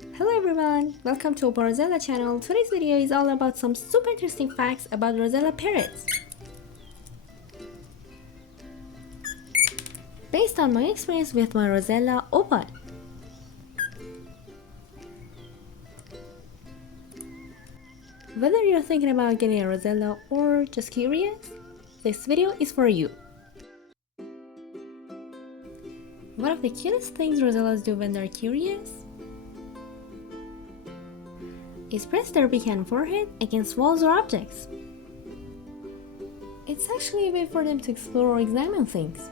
Hello everyone, welcome to Opal Rosella channel. Today's video is all about some super interesting facts about Rosella parrots. Based on my experience with my Rosella Opal. Whether you're thinking about getting a Rosella or just curious, this video is for you. One of the cutest things Rosellas do when they're curious is press their beak and forehead against walls or objects. It's actually a way for them to explore or examine things.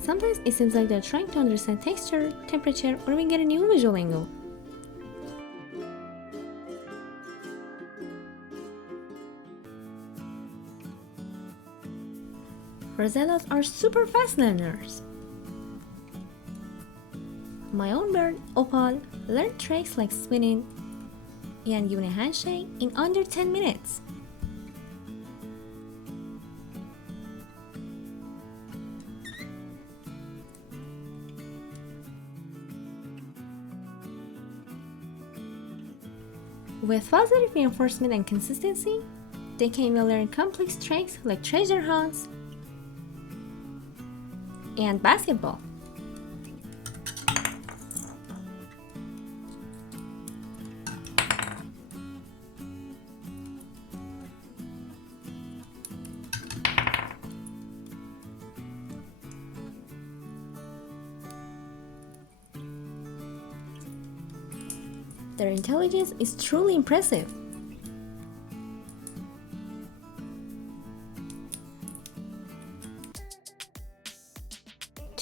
Sometimes it seems like they're trying to understand texture, temperature, or even get a new visual angle. Rosellas are super fast learners. My own bird, Opal, learned tricks like spinning and giving a handshake in under 10 minutes. With positive reinforcement and consistency, they can even learn complex tricks like treasure hunts and basketball. Their intelligence is truly impressive.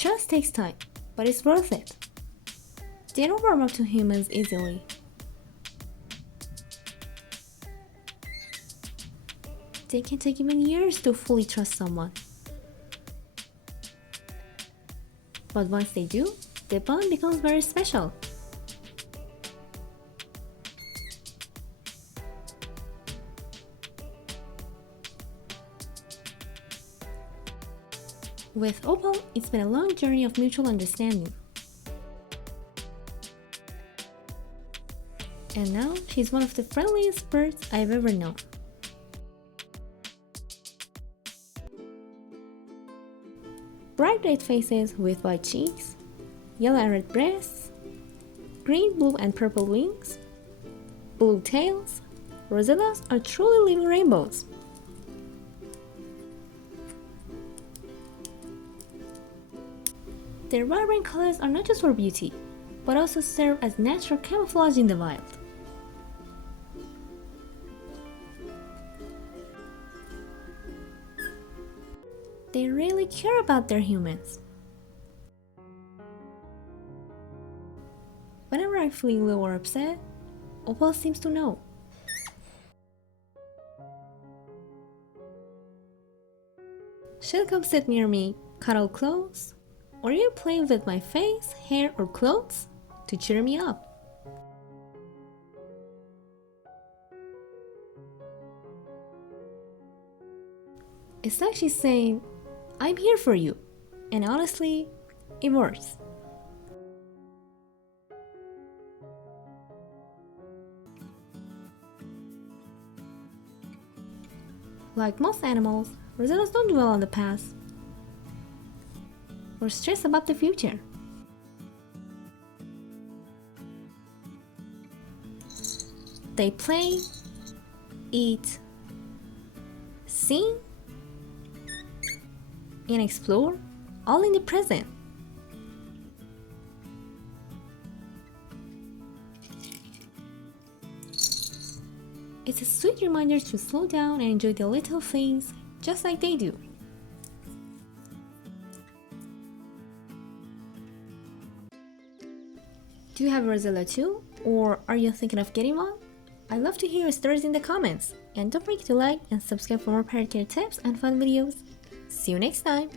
Trust takes time, but it's worth it. They don't warm up to humans easily. They can take even years to fully trust someone. But once they do, the bond becomes very special. With Opal, it's been a long journey of mutual understanding. And now, she's one of the friendliest birds I've ever known. Bright red faces with white cheeks, yellow and red breasts, green, blue and purple wings, blue tails, Rosellas are truly living rainbows. Their vibrant colors are not just for beauty, but also serve as natural camouflage in the wild. They really care about their humans. Whenever I'm feeling low or upset, Opal seems to know. She'll come sit near me, cuddle close, or even play with my face, hair, or clothes to cheer me up. It's like she's saying, I'm here for you, and honestly, it works. Like most animals, Rosellas don't dwell on the past or stress about the future. They play, eat, sing, and explore, all in the present. It's a sweet reminder to slow down and enjoy the little things just like they do. Do you have a Rosella too? Or are you thinking of getting one? I'd love to hear your stories in the comments. And don't forget to like and subscribe for more parrot care tips and fun videos. See you next time!